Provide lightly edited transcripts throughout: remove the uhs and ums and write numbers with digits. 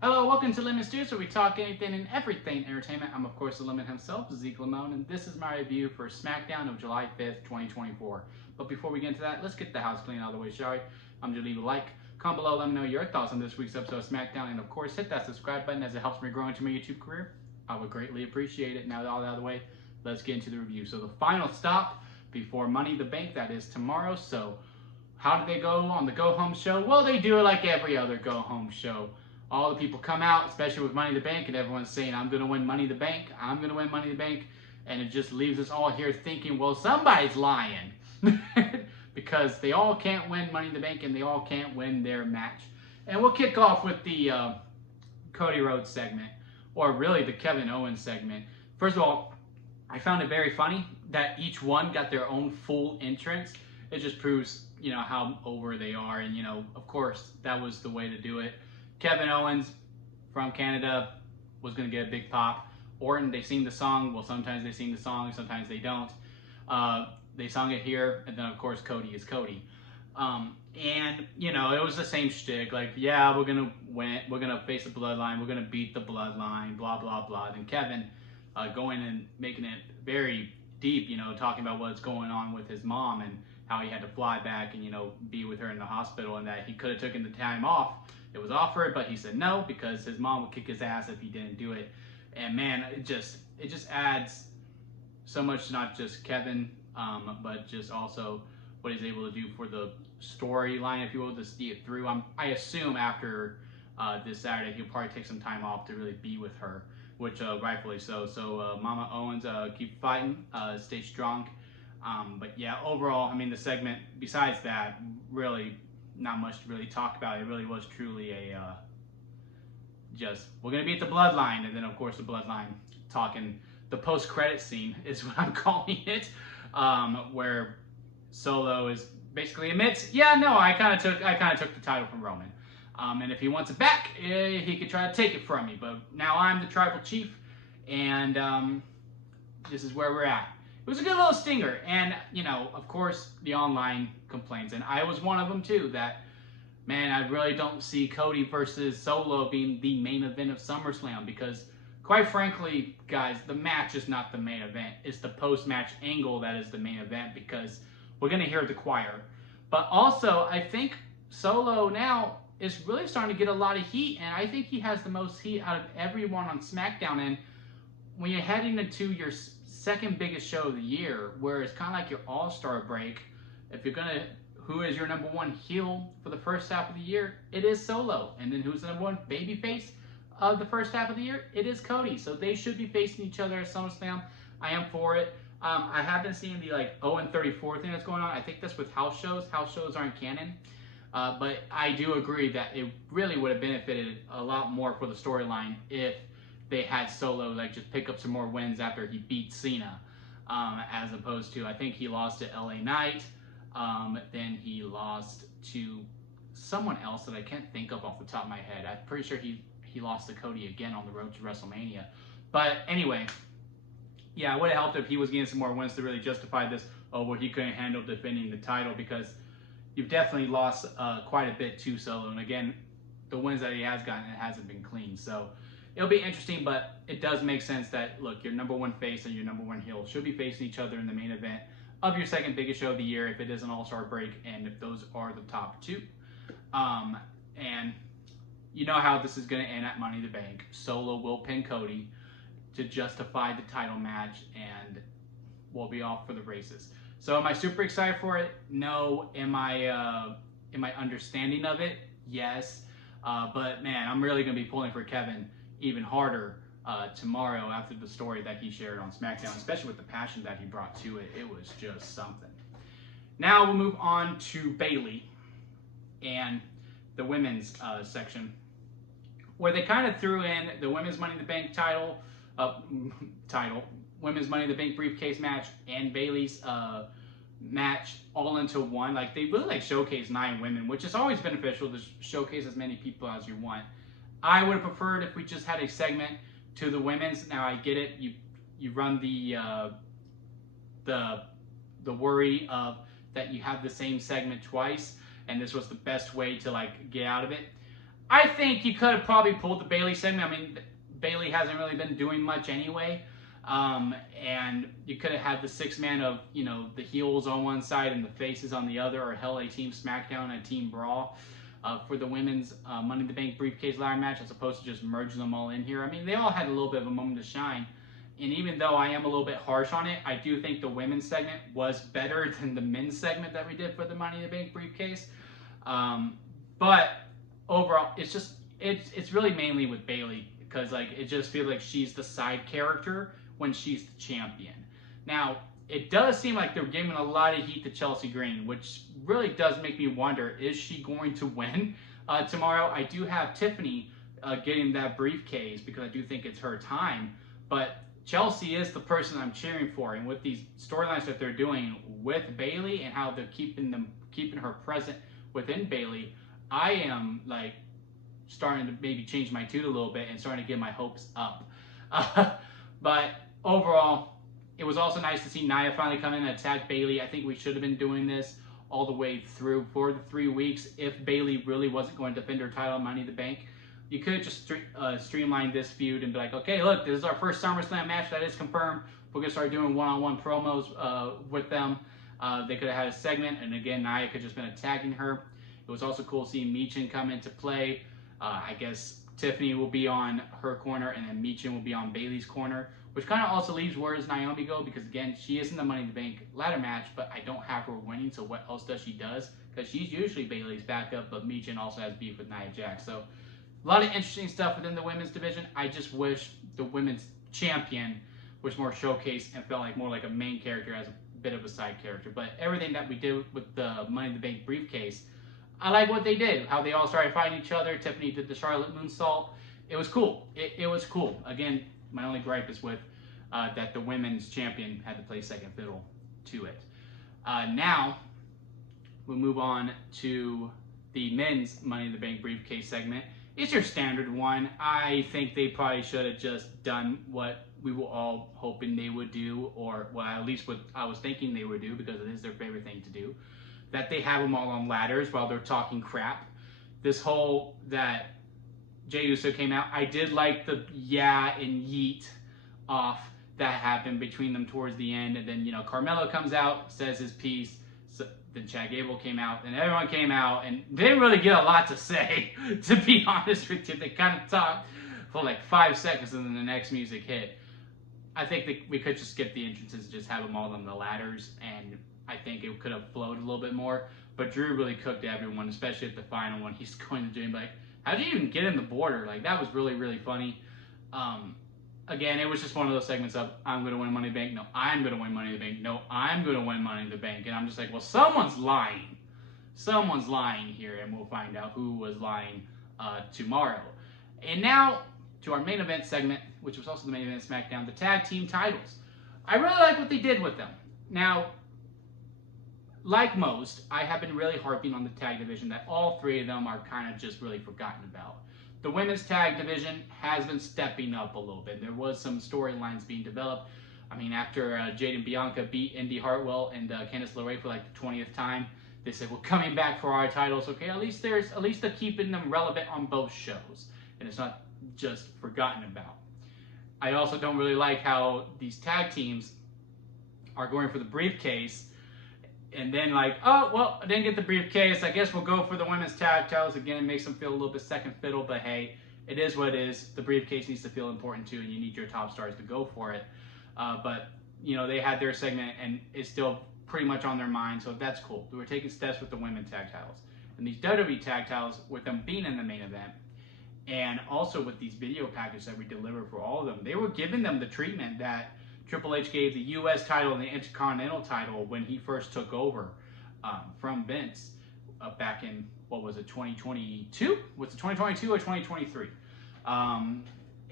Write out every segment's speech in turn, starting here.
Hello, welcome to Lemon Stews, where we talk anything and everything entertainment. I'm, of course, the Lemon himself, Zeke Lemon, and this is my review for SmackDown of July 5th, 2024. But before we get into that, let's get the house clean out of the way, shall we? I'm going to leave a like, comment below, let me know your thoughts on this week's episode of SmackDown, and of course, hit that subscribe button as it helps me grow into my YouTube career. I would greatly appreciate it. Now that all out of the way, let's get into the review. So the final stop before Money in the Bank, that is tomorrow. So how do they go on the go-home show? Well, they do it like every other go-home show. All the people come out, especially with Money in the Bank, and everyone's saying, I'm going to win Money in the Bank, I'm going to win Money in the Bank, and it just leaves us all here thinking, well, somebody's lying. Because they all can't win Money in the Bank, and they all can't win their match. And we'll kick off with the Cody Rhodes segment, or really the Kevin Owens segment. First of all, I found it very funny that each one got their own full entrance. It just proves, how over they are, and, of course, that was the way to do it. Kevin Owens from Canada was going to get a big pop. Orton, they sing the song. Well, sometimes they sing the song, sometimes they don't. They sung it here, and then, of course, Cody is Cody. And, it was the same shtick. Like, yeah, we're going to win. We're going to face the Bloodline. We're going to beat the Bloodline, blah, blah, blah. Then Kevin going and making it very deep, talking about what's going on with his mom and how he had to fly back and, be with her in the hospital, and that he could have taken the time off. It was offered, but he said no because his mom would kick his ass if he didn't do it. And man, it just adds so much to not just Kevin, but just also what he's able to do for the storyline, if you will, to see it through. I assume after this Saturday, he'll probably take some time off to really be with her, which rightfully so. So Mama Owens, keep fighting, stay strong. But yeah, overall, the segment, besides that, really not much to really talk about. It really was truly a we're gonna beat the Bloodline, and then of course the Bloodline talking. The post-credit scene is what I'm calling it, where Solo is basically admits, yeah, no, I kind of took the title from Roman, and if he wants it back, he could try to take it from me. But now I'm the tribal chief, and this is where we're at. It was a good little stinger, and of course the online complaints, and I was one of them too, that man, I really don't see Cody versus Solo being the main event of SummerSlam, because quite frankly, guys, the match is not the main event. It's the post-match angle that is the main event, because we're going to hear the choir. But also, I think Solo now is really starting to get a lot of heat, and I think he has the most heat out of everyone on SmackDown. And when you're heading into your second biggest show of the year, where it's kind of like your all-star break, if you're going to, who is your number one heel for the first half of the year? It is Solo. And then who's the number one babyface of the first half of the year? It is Cody. So they should be facing each other at SummerSlam. I am for it. I have been seeing the 0-34 thing that's going on. I think that's with house shows. House shows aren't canon. But I do agree that it really would have benefited a lot more for the storyline if they had Solo just pick up some more wins after he beat Cena, as opposed to, I think he lost to LA Knight, then he lost to someone else that I can't think of off the top of my head. I'm pretty sure he lost to Cody again on the road to WrestleMania. But anyway, yeah, it would have helped if he was getting some more wins to really justify this, where he couldn't handle defending the title, because you've definitely lost quite a bit to Solo. And again, the wins that he has gotten, it hasn't been clean. So it'll be interesting, but it does make sense that, look, your number one face and your number one heel should be facing each other in the main event of your second biggest show of the year, if it is an all-star break, and if those are the top two. And you know how this is going to end at Money in the Bank. Solo will pin Cody to justify the title match, and we'll be off for the races. So am I super excited for it? No. Am I understanding of it? Yes. But man, I'm really going to be pulling for Kevin even harder tomorrow after the story that he shared on SmackDown, especially with the passion that he brought to it. It was just something. Now we'll move on to Bayley and the women's section, where they kind of threw in the women's Money in the Bank title, women's Money in the Bank briefcase match, and Bayley's match all into one. They really showcase 9 women, which is always beneficial to showcase as many people as you want. I would have preferred if we just had a segment to the women's. Now I get it. You run the worry of that you have the same segment twice, and this was the best way to get out of it. I think you could have probably pulled the Bayley segment. I mean, Bayley hasn't really been doing much anyway. And you could have had the 6-man of, you know, the heels on one side and the faces on the other, or hell, a Team SmackDown and a Team Raw for the women's Money in the Bank briefcase ladder match, as opposed to just merging them all in here. I mean, they all had a little bit of a moment to shine. And even though I am a little bit harsh on it, I do think the women's segment was better than the men's segment that we did for the Money in the Bank briefcase. But overall, it's really mainly with Bayley, because like it just feels like she's the side character when she's the champion. Now, it does seem like they're giving a lot of heat to Chelsea Green, which really does make me wonder, is she going to win tomorrow? I do have Tiffany getting that briefcase because I do think it's her time, but Chelsea is the person I'm cheering for, and with these storylines that they're doing with Bayley and how they're keeping her present within Bayley, I am like starting to maybe change my tune a little bit and starting to get my hopes up. But overall, it was also nice to see Nia finally come in and attack Bayley. I think we should have been doing this all the way through for the 3 weeks if Bayley really wasn't going to defend her title on Money in the Bank. You could just streamline this feud and be like, okay, look, this is our first SummerSlam match that is confirmed. We're going to start doing one-on-one promos with them. They could have had a segment, and again, Nia could have just been attacking her. It was also cool seeing Michin come into play. I guess Tiffany will be on her corner, and then Michin will be on Bayley's corner, which kind of also leaves where does Naomi go? Because again, she is in the Money in the Bank ladder match, but I don't have her winning, so what else does she does? Because she's usually Bayley's backup, but Michin also has beef with Nia Jax. So a lot of interesting stuff within the women's division. I just wish the women's champion was more showcased and felt like more like a main character as a bit of a side character. But everything that we did with the Money in the Bank briefcase, I like what they did. How they all started fighting each other. Tiffany did the Charlotte moonsault. It was cool. It was cool. Again, my only gripe is with that the women's champion had to play second fiddle to it. Now, we'll move on to the men's Money in the Bank briefcase segment. It's your standard one. I think they probably should have just done what we were all hoping they would do, or well, at least what I was thinking they would do, because it is their favorite thing to do. That they have them all on ladders while they're talking crap. This whole that Jey Uso came out, I did like the yeah and yeet off that happened between them towards the end, and then, you know, Carmelo comes out, says his piece. So then Chad Gable came out, and everyone came out, and they didn't really get a lot to say, to be honest with you. They kind of talked for like 5 seconds, and then the next music hit. I think that we could just skip the entrances and just have them all on the ladders, and I think it could have flowed a little bit more. But Drew really cooked everyone, especially at the final one. He's going to Dream like, how did you even get in the border? Like, that was really, really funny. Again, it was just one of those segments of, I'm going to win Money in the Bank. No, I'm going to win Money in the Bank. No, I'm going to win Money in the Bank. And I'm just like, well, someone's lying. Someone's lying here, and we'll find out who was lying tomorrow. And now to our main event segment, which was also the main event of SmackDown, the tag team titles. I really like what they did with them. Now, like most, I have been really harping on the tag division that all 3 of them are kind of just really forgotten about. The women's tag division has been stepping up a little bit. There was some storylines being developed. I mean, after Jade and Bianca beat Indy Hartwell and Candice LeRae for like the 20th time, they said, we're coming back for our titles. Okay, at least they're keeping them relevant on both shows, and it's not just forgotten about. I also don't really like how these tag teams are going for the briefcase, and then like, oh, well, I didn't get the briefcase. I guess we'll go for the women's tag titles again. It makes them feel a little bit second fiddle, but hey, it is what it is. The briefcase needs to feel important too, and you need your top stars to go for it. But, you know, they had their segment, and it's still pretty much on their mind, so that's cool. They were taking steps with the women's tag titles. And these WWE tag titles, with them being in the main event, and also with these video packages that we deliver for all of them, they were giving them the treatment that Triple H gave the U.S. title and the Intercontinental title when he first took over from Vince back in, what was it, 2022? Was it 2022 or 2023?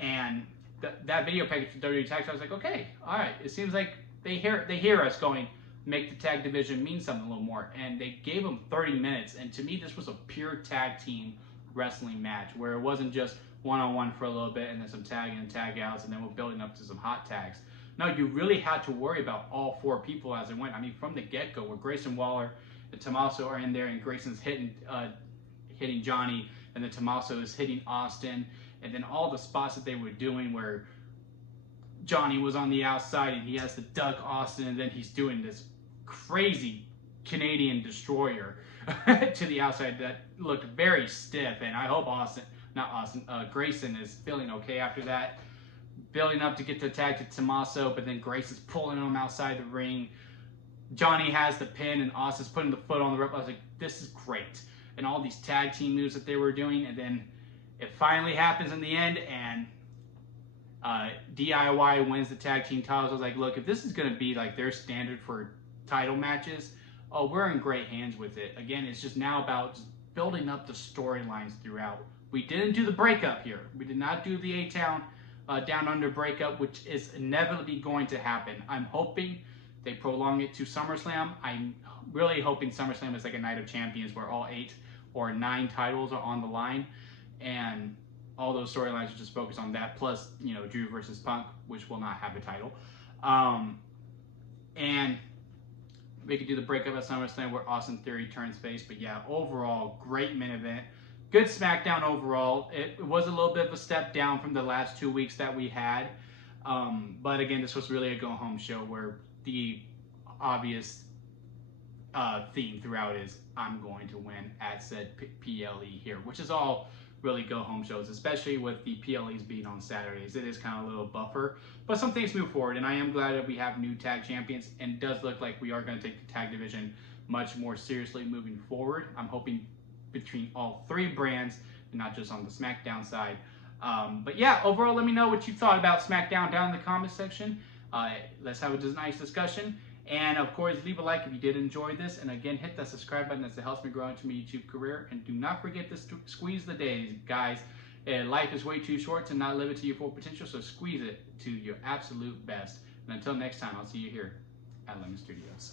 And that video package for WWE Tag Team, I was like, okay, all right. It seems like they hear us going, make the tag division mean something a little more. And they gave them 30 minutes. And to me, this was a pure tag team wrestling match where it wasn't just one-on-one for a little bit and then some tagging and tag outs and then we're building up to some hot tags. No, you really had to worry about all 4 people as it went. I mean, from the get-go, where Grayson Waller and Tommaso are in there, and Grayson's hitting Johnny, and then Tommaso is hitting Austin, and then all the spots that they were doing where Johnny was on the outside and he has to duck Austin, and then he's doing this crazy Canadian destroyer to the outside that looked very stiff, and I hope Grayson is feeling okay after that. Building up to get the tag to Tommaso, but then Grace is pulling him outside the ring. Johnny has the pin, and Austin's putting the foot on the rope. I was like, this is great. And all these tag team moves that they were doing, and then it finally happens in the end, and DIY wins the tag team titles. I was like, look, if this is going to be like their standard for title matches, oh, we're in great hands with it. Again, it's just now about just building up the storylines throughout. We didn't do the breakup here. We did not do the A-Town Down Under breakup, which is inevitably going to happen. I'm hoping they prolong it to SummerSlam. I'm really hoping SummerSlam is like a Night of Champions where all 8 or 9 titles are on the line, and all those storylines are just focused on that, plus, you know, Drew versus Punk, which will not have a title. And we could do the breakup at SummerSlam where Austin Theory turns face. But yeah, overall, great main event. Good SmackDown overall. It was a little bit of a step down from the last 2 weeks that we had. But again, this was really a go-home show where the obvious theme throughout is I'm going to win at said PLE here, which is all really go-home shows, especially with the PLEs being on Saturdays. It is kind of a little buffer, but some things move forward, and I am glad that we have new tag champions, and it does look like we are going to take the tag division much more seriously moving forward. I'm hoping between all 3 brands, and not just on the SmackDown side. But yeah, overall, let me know what you thought about SmackDown down in the comments section. Let's have a nice discussion. And of course, leave a like if you did enjoy this. And again, hit that subscribe button as it helps me grow into my YouTube career. And do not forget to squeeze the days, guys. Life is way too short to not live it to your full potential, so squeeze it to your absolute best. And until next time, I'll see you here at Lemon Studios.